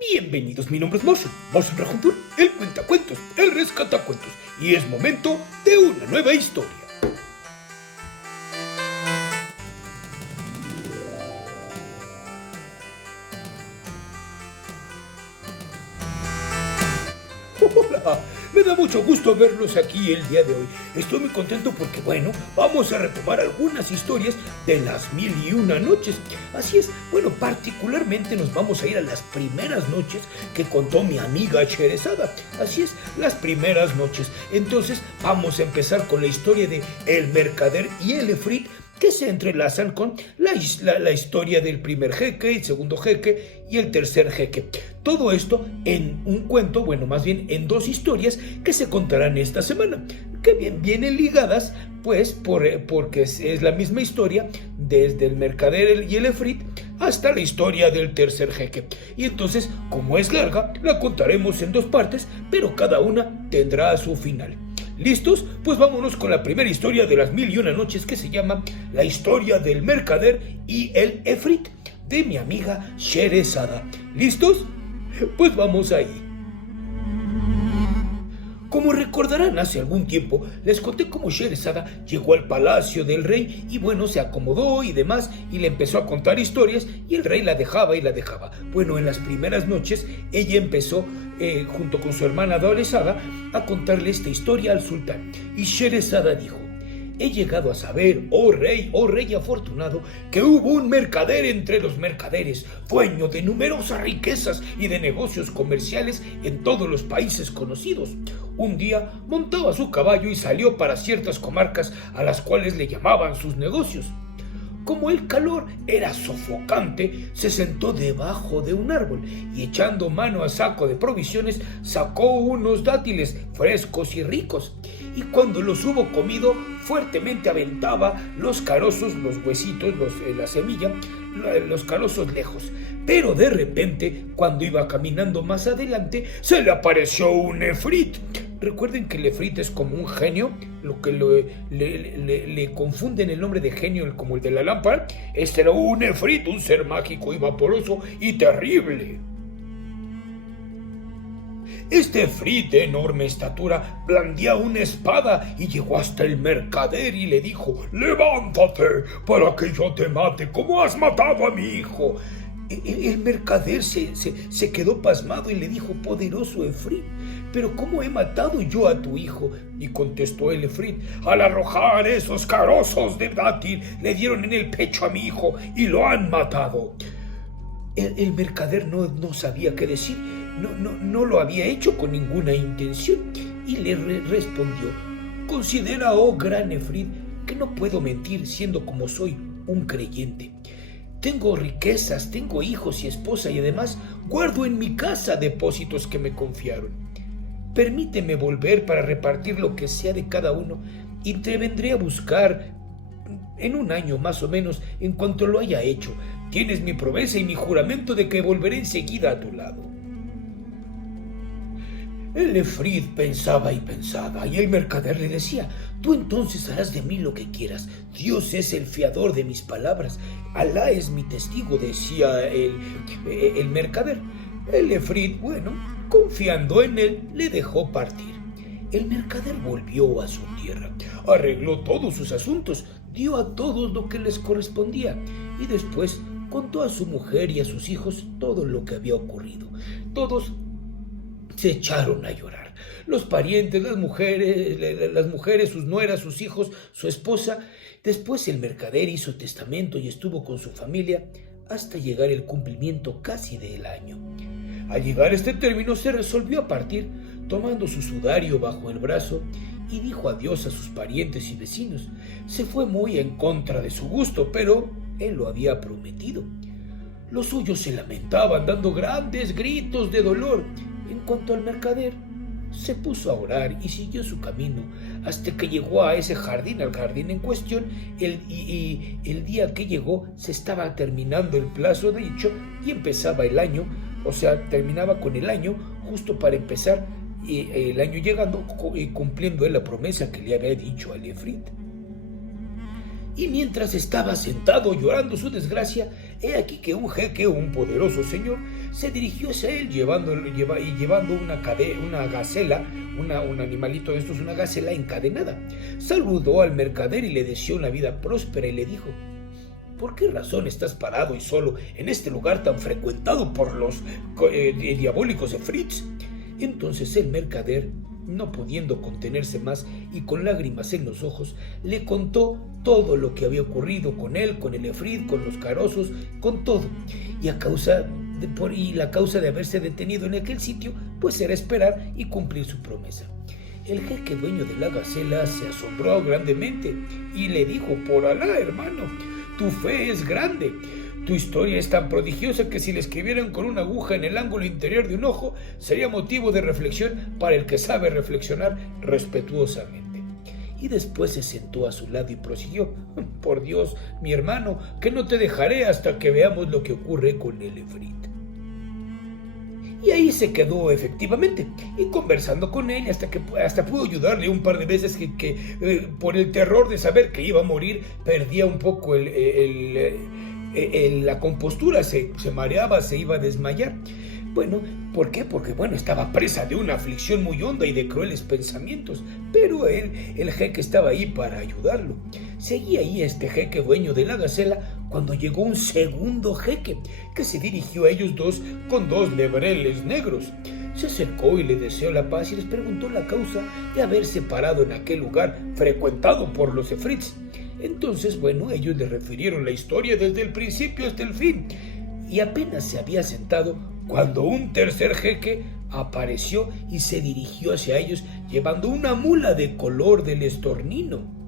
Bienvenidos, mi nombre es Motion Rajuntur, el cuentacuentos, el rescatacuentos, y es momento de una nueva historia. Hola, me da mucho gusto verlos aquí el día de hoy. Estoy muy contento porque, vamos a retomar algunas historias de las 1001 noches. Así es, particularmente nos vamos a ir a las primeras noches que contó mi amiga Sherezada. Así es, las primeras noches. Entonces, vamos a empezar con la historia de El Mercader y el Efrit, que se entrelazan con la historia del primer jeque, el segundo jeque y el tercer jeque. Todo esto en un cuento, más bien en dos historias que se contarán esta semana, que vienen ligadas, pues, porque es la misma historia, desde el mercader y el efrit hasta la historia del tercer jeque. Y entonces, como es larga, la contaremos en dos partes, pero cada una tendrá su final. ¿Listos? Pues vámonos con la primera historia de las 1001 noches, que se llama La historia del mercader y el efrit, de mi amiga Sherezada. ¿Listos? Pues vamos ahí. Como recordarán, hace algún tiempo les conté cómo Sherezada llegó al palacio del rey y se acomodó y demás, y le empezó a contar historias y el rey la dejaba y la dejaba. En las primeras noches ella empezó, junto con su hermana Dolezada, a contarle esta historia al sultán. Y Sherezada dijo: he llegado a saber, oh rey afortunado, que hubo un mercader entre los mercaderes, dueño de numerosas riquezas y de negocios comerciales en todos los países conocidos. Un día montó a su caballo y salió para ciertas comarcas a las cuales le llamaban sus negocios. Como el calor era sofocante, se sentó debajo de un árbol y, echando mano a saco de provisiones, sacó unos dátiles frescos y ricos. Y cuando los hubo comido, fuertemente aventaba los carozos, los huesitos, la semilla, los carozos lejos. Pero de repente, cuando iba caminando más adelante, se le apareció un efrit. Recuerden que el efrit es como un genio, lo que le confunden el nombre de genio como el de la lámpara. Este era un efrit, un ser mágico y vaporoso y terrible. Este efrit de enorme estatura blandía una espada y llegó hasta el mercader y le dijo: levántate para que yo te mate como has matado a mi hijo. El mercader se quedó pasmado y le dijo: poderoso efrit, ¿pero cómo he matado yo a tu hijo? Y contestó el efrit: al arrojar esos carozos de dátil le dieron en el pecho a mi hijo y lo han matado. El mercader no sabía qué decir, no lo había hecho con ninguna intención, y le respondió: considera, oh gran efrit, que no puedo mentir siendo como soy un creyente. Tengo riquezas, tengo hijos y esposa, y además guardo en mi casa depósitos que me confiaron. Permíteme volver para repartir lo que sea de cada uno, y te vendré a buscar en un año más o menos, en cuanto lo haya hecho. Tienes mi promesa y mi juramento de que volveré enseguida a tu lado. El efrit pensaba y pensaba, y el mercader le decía: tú entonces harás de mí lo que quieras. Dios es el fiador de mis palabras. Alá es mi testigo, decía el mercader. El efrit, confiando en él, le dejó partir. El mercader volvió a su tierra, arregló todos sus asuntos, dio a todos lo que les correspondía, y después contó a su mujer y a sus hijos todo lo que había ocurrido. Todos se echaron a llorar. Los parientes, las mujeres, sus nueras, sus hijos, su esposa. Después el mercader hizo testamento y estuvo con su familia hasta llegar el cumplimiento casi del año. Al llegar a este término, se resolvió a partir, tomando su sudario bajo el brazo, y dijo adiós a sus parientes y vecinos. Se fue muy en contra de su gusto, pero él lo había prometido. Los suyos se lamentaban, dando grandes gritos de dolor. En cuanto al mercader, se puso a orar y siguió su camino hasta que llegó a ese jardín, al jardín en cuestión. El día que llegó se estaba terminando el plazo dicho y empezaba el año, terminaba con el año justo para empezar el año llegando y cumpliendo él la promesa que le había dicho al efrit. Y mientras estaba sentado llorando su desgracia, he aquí que un jeque, un poderoso señor, se dirigió hacia él llevando una gacela, un animalito de estos, una gacela encadenada. Saludó al mercader y le deseó una vida próspera y le dijo: ¿por qué razón estás parado y solo en este lugar tan frecuentado por los diabólicos efrits? Entonces el mercader, no pudiendo contenerse más y con lágrimas en los ojos, le contó todo lo que había ocurrido con él, con el efrit, con los carosos, con todo. Y la causa de haberse detenido en aquel sitio, pues era esperar y cumplir su promesa. El jeque dueño de la gacela se asombró grandemente y le dijo: por Alá, hermano, tu fe es grande. Tu historia es tan prodigiosa que si la escribieran con una aguja en el ángulo interior de un ojo, sería motivo de reflexión para el que sabe reflexionar respetuosamente. Y después se sentó a su lado y prosiguió: por Dios, mi hermano, que no te dejaré hasta que veamos lo que ocurre con el efrit. Y ahí se quedó efectivamente, y conversando con él hasta pudo ayudarle un par de veces que por el terror de saber que iba a morir, perdía un poco la compostura, se mareaba, se iba a desmayar. Bueno, ¿por qué? Porque estaba presa de una aflicción muy honda y de crueles pensamientos, pero el jeque estaba ahí para ayudarlo. Seguía ahí este jeque dueño de la gacela cuando llegó un segundo jeque que se dirigió a ellos dos con 2 lebreles negros. Se acercó y le deseó la paz y les preguntó la causa de haberse parado en aquel lugar frecuentado por los efrits. Entonces, ellos le refirieron la historia desde el principio hasta el fin, y apenas se había sentado cuando un tercer jeque apareció y se dirigió hacia ellos llevando una mula de color del estornino.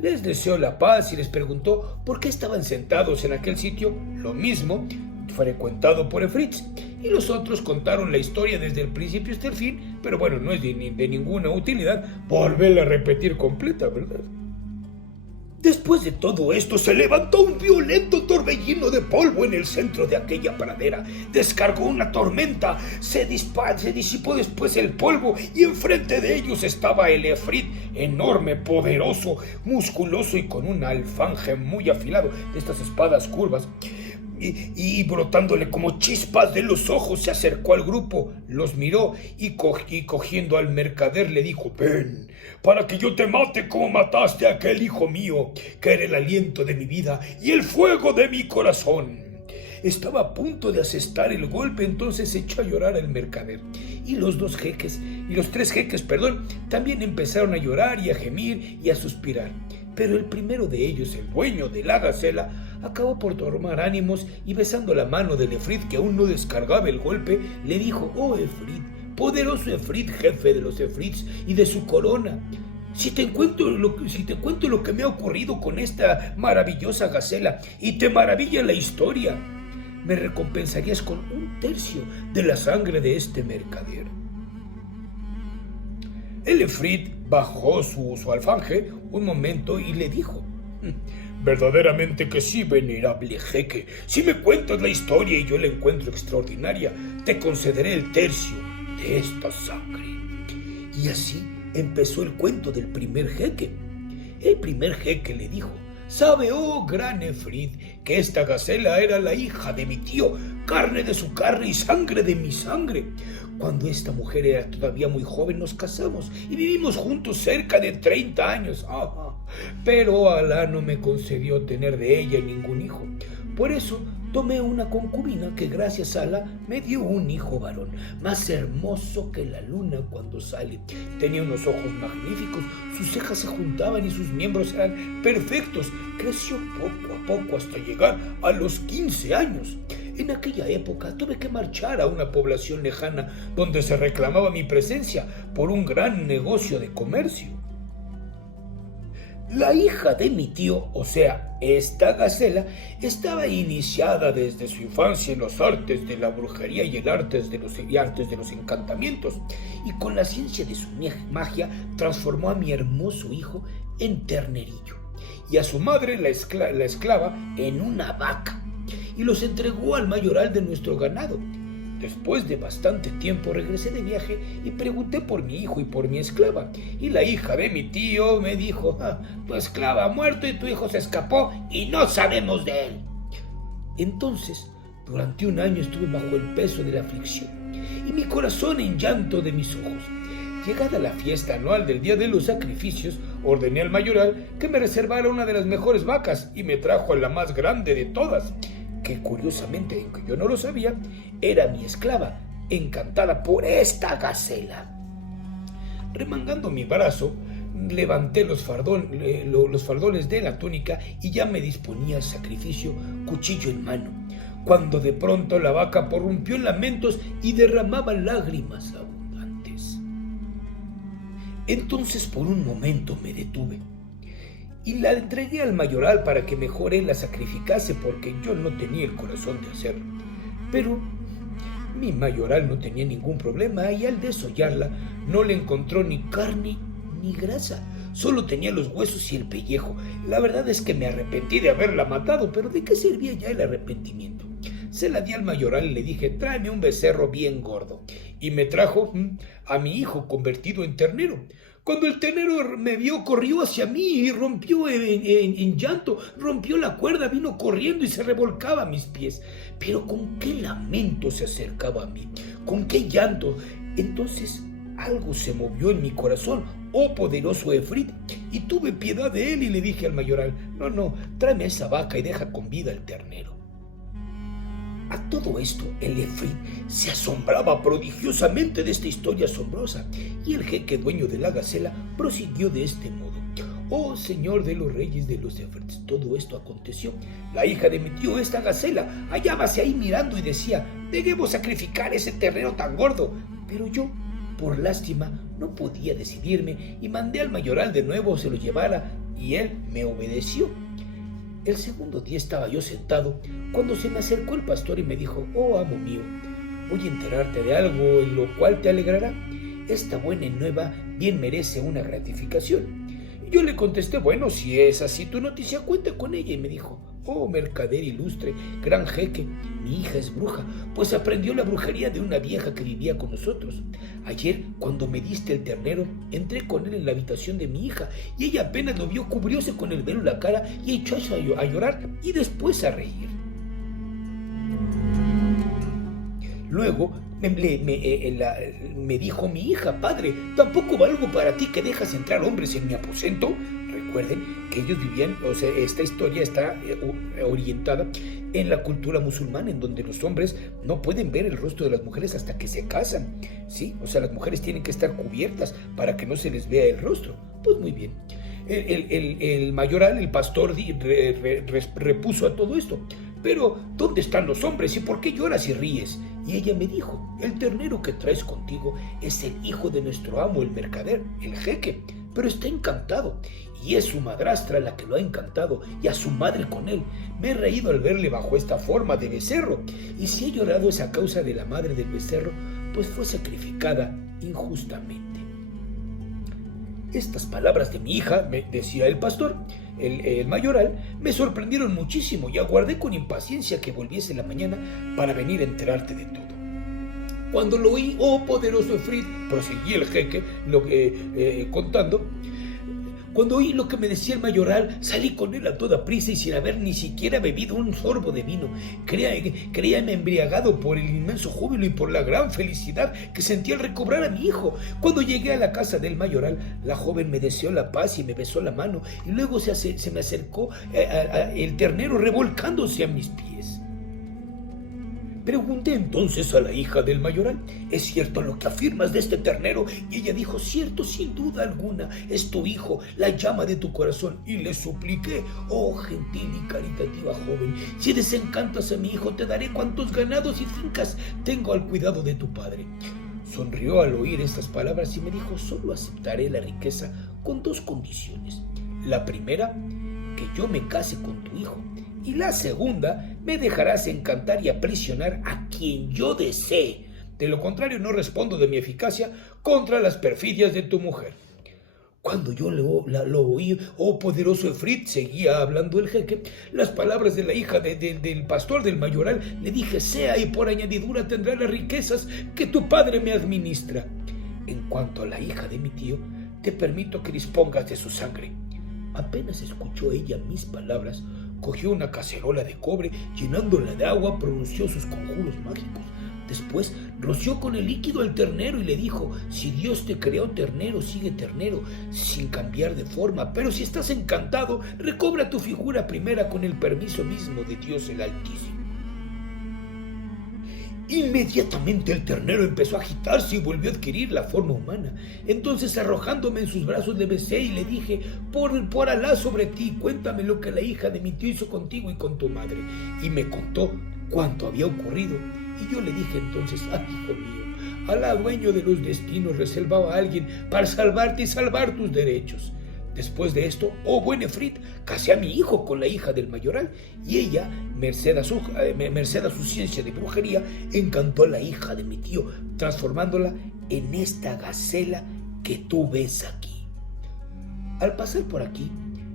Les deseó la paz y les preguntó por qué estaban sentados en aquel sitio, lo mismo, frecuentado por efrits, y los otros contaron la historia desde el principio hasta el fin, pero no es de ninguna utilidad volverla a repetir completa, ¿verdad? Después de todo esto, se levantó un violento torbellino de polvo en el centro de aquella pradera. Descargó una tormenta, se disipó después el polvo y enfrente de ellos estaba el efrit, enorme, poderoso, musculoso y con un alfanje muy afilado, de estas espadas curvas. Y brotándole como chispas de los ojos, se acercó al grupo, los miró y cogiendo al mercader le dijo: ven, para que yo te mate como mataste a aquel hijo mío, que era el aliento de mi vida y el fuego de mi corazón. Estaba a punto de asestar el golpe, entonces se echó a llorar el mercader. Y los 3 jeques, también empezaron a llorar y a gemir y a suspirar. Pero el primero de ellos, el dueño de la gacela, acabó por tomar ánimos y besando la mano del efrit, que aún no descargaba el golpe, le dijo: oh efrit, poderoso efrit, jefe de los efrits y de su corona, si te cuento lo que me ha ocurrido con esta maravillosa gacela y te maravilla la historia, me recompensarías con 1/3 de la sangre de este mercader. El efrit bajó su alfanje un momento y le dijo: verdaderamente que sí, venerable jeque. Si me cuentas la historia y yo la encuentro extraordinaria, te concederé 1/3 de esta sangre. Y así empezó el cuento del primer jeque. El primer jeque le dijo: sabe, oh gran efrit, que esta gacela era la hija de mi tío, carne de su carne y sangre de mi sangre. Cuando esta mujer era todavía muy joven, nos casamos y vivimos juntos cerca de 30 años. Pero Alá no me concedió tener de ella ningún hijo. Por eso tomé una concubina que gracias a Alá me dio un hijo varón, más hermoso que la luna cuando sale. Tenía unos ojos magníficos, sus cejas se juntaban y sus miembros eran perfectos. Creció poco a poco hasta llegar a los 15 años. En aquella época tuve que marchar a una población lejana donde se reclamaba mi presencia por un gran negocio de comercio. La hija de mi tío, o sea, esta gacela, estaba iniciada desde su infancia en los artes de la brujería y el artes de los encantamientos, y con la ciencia de su magia transformó a mi hermoso hijo en ternerillo, y a su madre, la esclava, en una vaca, y los entregó al mayoral de nuestro ganado. Después de bastante tiempo regresé de viaje y pregunté por mi hijo y por mi esclava. Y la hija de mi tío me dijo: tu esclava ha muerto y tu hijo se escapó y no sabemos de él. Entonces Durante un año estuve bajo el peso de la aflicción y mi corazón en llanto de mis ojos. Llegada la fiesta anual del Día de los Sacrificios, ordené al mayoral que me reservara una de las mejores vacas y me trajo a la más grande de todas, que curiosamente, aunque yo no lo sabía, era mi esclava, encantada por esta gacela. Remangando mi brazo, levanté los faldones de la túnica y ya me disponía al sacrificio, cuchillo en mano, cuando de pronto la vaca prorrumpió en lamentos y derramaba lágrimas abundantes. Entonces por un momento me detuve y la entregué al mayoral para que mejor él la sacrificase, porque yo no tenía el corazón de hacerlo. Pero mi mayoral no tenía ningún problema y al desollarla no le encontró ni carne ni grasa, solo tenía los huesos y el pellejo. La verdad es que me arrepentí de haberla matado, pero ¿de qué servía ya el arrepentimiento? Se la di al mayoral y le dije: tráeme un becerro bien gordo. Y me trajo a mi hijo convertido en ternero. Cuando el ternero me vio, corrió hacia mí y rompió en llanto, rompió la cuerda, vino corriendo y se revolcaba a mis pies. Pero con qué lamento se acercaba a mí, con qué llanto. Entonces algo se movió en mi corazón, oh poderoso Efrit, y tuve piedad de él y le dije al mayoral: no, tráeme a esa vaca y deja con vida al ternero. A todo esto, el Efrit se asombraba prodigiosamente de esta historia asombrosa, y el jeque dueño de la gacela prosiguió de este modo: oh señor de los reyes de los Efrits, todo esto aconteció. La hija de mi tío, esta gacela, hallábase ahí mirando y decía: debemos sacrificar ese ternero tan gordo. Pero yo, por lástima, no podía decidirme y mandé al mayoral de nuevo se lo llevara y él me obedeció. El segundo día estaba yo sentado cuando se me acercó el pastor y me dijo: oh amo mío, voy a enterarte de algo en lo cual te alegrará. Esta buena nueva bien merece una gratificación. Y yo le contesté: bueno, si es así tu noticia, cuenta con ella. Y me dijo: oh mercader ilustre, gran jeque, mi hija es bruja, pues aprendió la brujería de una vieja que vivía con nosotros. Ayer, cuando me diste el ternero, entré con él en la habitación de mi hija, y ella apenas lo vio, cubrióse con el velo la cara y echó a llorar y después a reír. Luego me dijo mi hija: padre, ¿tampoco valgo para ti que dejas entrar hombres en mi aposento? Recuerden que ellos vivían, esta historia está orientada en la cultura musulmana, en donde los hombres no pueden ver el rostro de las mujeres hasta que se casan, ¿sí? Las mujeres tienen que estar cubiertas para que no se les vea el rostro. Pues muy bien. El mayoral, el pastor, repuso a todo esto: pero ¿dónde están los hombres y por qué lloras y ríes? Y ella me dijo: el ternero que traes contigo es el hijo de nuestro amo, el mercader, el jeque, pero está encantado, y es su madrastra la que lo ha encantado, y a su madre con él. Me he reído al verle bajo esta forma de becerro, y si he llorado es a causa de la madre del becerro, pues fue sacrificada injustamente. Estas palabras de mi hija, me decía el pastor, el mayoral, me sorprendieron muchísimo y aguardé con impaciencia que volviese la mañana para venir a enterarte de todo. Cuando lo oí, oh poderoso Efrit, proseguí el jeque contando, cuando oí lo que me decía el mayoral, salí con él a toda prisa y sin haber ni siquiera bebido un sorbo de vino. Creíame embriagado por el inmenso júbilo y por la gran felicidad que sentí al recobrar a mi hijo. Cuando llegué a la casa del mayoral, la joven me deseó la paz y me besó la mano, y luego se me acercó el ternero revolcándose a mis pies. Pregunté entonces a la hija del mayoral: ¿es cierto lo que afirmas de este ternero? Y ella dijo: cierto, sin duda alguna, es tu hijo, la llama de tu corazón. Y le supliqué: oh gentil y caritativa joven, si desencantas a mi hijo, te daré cuantos ganados y fincas tengo al cuidado de tu padre. Sonrió al oír estas palabras y me dijo: solo aceptaré la riqueza con dos condiciones. La primera, que yo me case con tu hijo, y la segunda, me dejarás encantar y aprisionar a quien yo desee. De lo contrario, no respondo de mi eficacia contra las perfidias de tu mujer. Cuando yo lo oí, oh poderoso Efrit, seguía hablando el jeque, las palabras de la hija del pastor, del mayoral, le dije: sea y por añadidura tendrá las riquezas que tu padre me administra. En cuanto a la hija de mi tío, te permito que dispongas de su sangre. Apenas escuchó ella mis palabras, cogió una cacerola de cobre, llenándola de agua, pronunció sus conjuros mágicos. Después roció con el líquido al ternero y le dijo: si Dios te creó ternero, sigue ternero, sin cambiar de forma, pero si estás encantado, recobra tu figura primera con el permiso mismo de Dios el Altísimo. Inmediatamente el ternero empezó a agitarse y volvió a adquirir la forma humana. Entonces, arrojándome en sus brazos, le besé y le dije: por Alá sobre ti, cuéntame lo que la hija de mi tío hizo contigo y con tu madre. Y me contó cuánto había ocurrido. Y yo le dije entonces: hijo mío, Alá, dueño de los destinos, reservaba a alguien para salvarte y salvar tus derechos. Después de esto, oh buen Efrit, casé a mi hijo con la hija del mayoral, y ella, merced a su ciencia de brujería, encantó a la hija de mi tío, transformándola en esta gacela que tú ves aquí. Al pasar por aquí,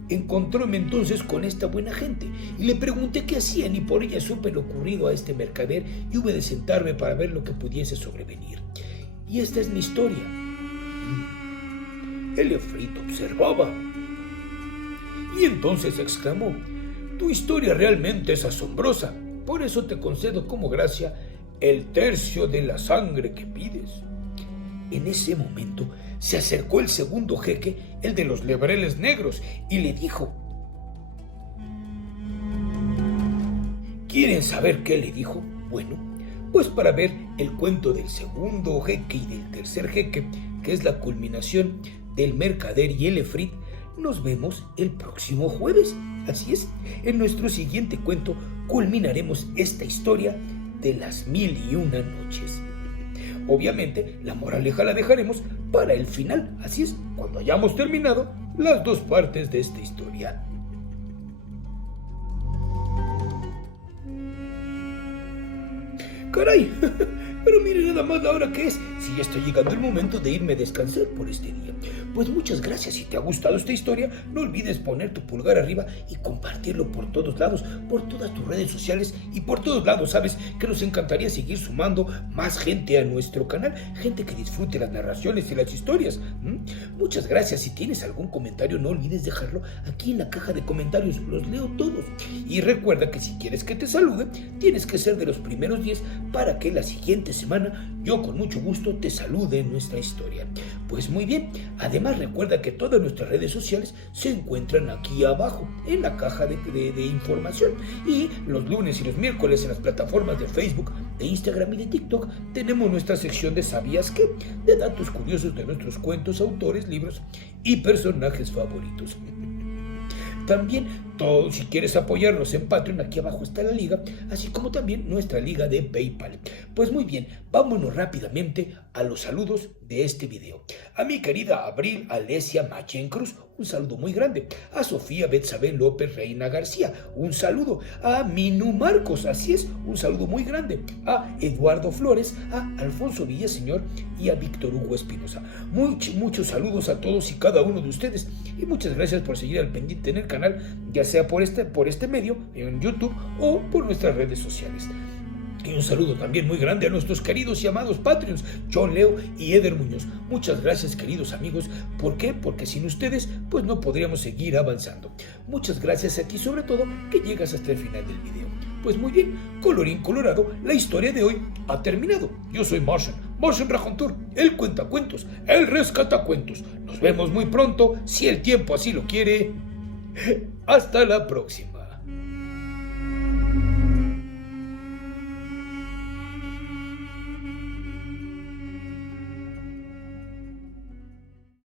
encontróme entonces con esta buena gente, y le pregunté qué hacían, y por ella supe lo ocurrido a este mercader, y hube de sentarme para ver lo que pudiese sobrevenir. Y esta es mi historia. El Efrit observaba y entonces exclamó: tu historia realmente es asombrosa, por eso te concedo como gracia el tercio de la sangre que pides. En ese momento se acercó el segundo jeque, el de los lebreles negros, y le dijo: ¿quieren saber qué le dijo? Bueno, pues para ver el cuento del segundo jeque y del tercer jeque, que es la culminación del mercader y el Efrit, nos vemos el próximo jueves. Así es, en nuestro siguiente cuento culminaremos esta historia de las 1001 noches. Obviamente, la moraleja la dejaremos para el final. Así es, cuando hayamos terminado las dos partes de esta historia. ¡Caray! Pero mire nada más la hora que es. Si ya está llegando el momento de irme a descansar por este día. Pues muchas gracias. Si te ha gustado esta historia, no olvides poner tu pulgar arriba y compartirlo por todos lados, por todas tus redes sociales y por todos lados. Sabes que nos encantaría seguir sumando más gente a nuestro canal, gente que disfrute las narraciones y las historias. Muchas gracias. Si tienes algún comentario, no olvides dejarlo aquí en la caja de comentarios. Los leo todos. Y recuerda que si quieres que te salude, tienes que ser de los primeros 10 para que la siguiente semana yo con mucho gusto te salude en nuestra historia. Pues muy bien, además recuerda que todas nuestras redes sociales se encuentran aquí abajo en la caja de información, y los lunes y los miércoles en las plataformas de Facebook, de Instagram y de TikTok tenemos nuestra sección de ¿Sabías qué?, de datos curiosos de nuestros cuentos, autores, libros y personajes favoritos. También, si quieres apoyarnos en Patreon, aquí abajo está la liga, así como también nuestra liga de PayPal. Pues muy bien, vámonos rápidamente a los saludos de este video. A mi querida Abril Alesia Machen Cruz, un saludo muy grande. A Sofía Betsabe López Reina García, un saludo. A Minu Marcos, así es, un saludo muy grande. A Eduardo Flores, a Alfonso Villaseñor y a Víctor Hugo Espinosa. Muchos saludos a todos y cada uno de ustedes, y muchas gracias por seguir al pendiente en el canal, ya sea por este medio, en YouTube, o por nuestras redes sociales. Y un saludo también muy grande a nuestros queridos y amados Patreons, John Leo y Eder Muñoz. Muchas gracias, queridos amigos. ¿Por qué? Porque sin ustedes, pues no podríamos seguir avanzando. Muchas gracias a ti, sobre todo, que llegas hasta el final del video. Pues muy bien, colorín colorado, la historia de hoy ha terminado. Yo soy Martian Rajontur, el cuentacuentos, el rescatacuentos. Nos vemos muy pronto, si el tiempo así lo quiere. Hasta la próxima.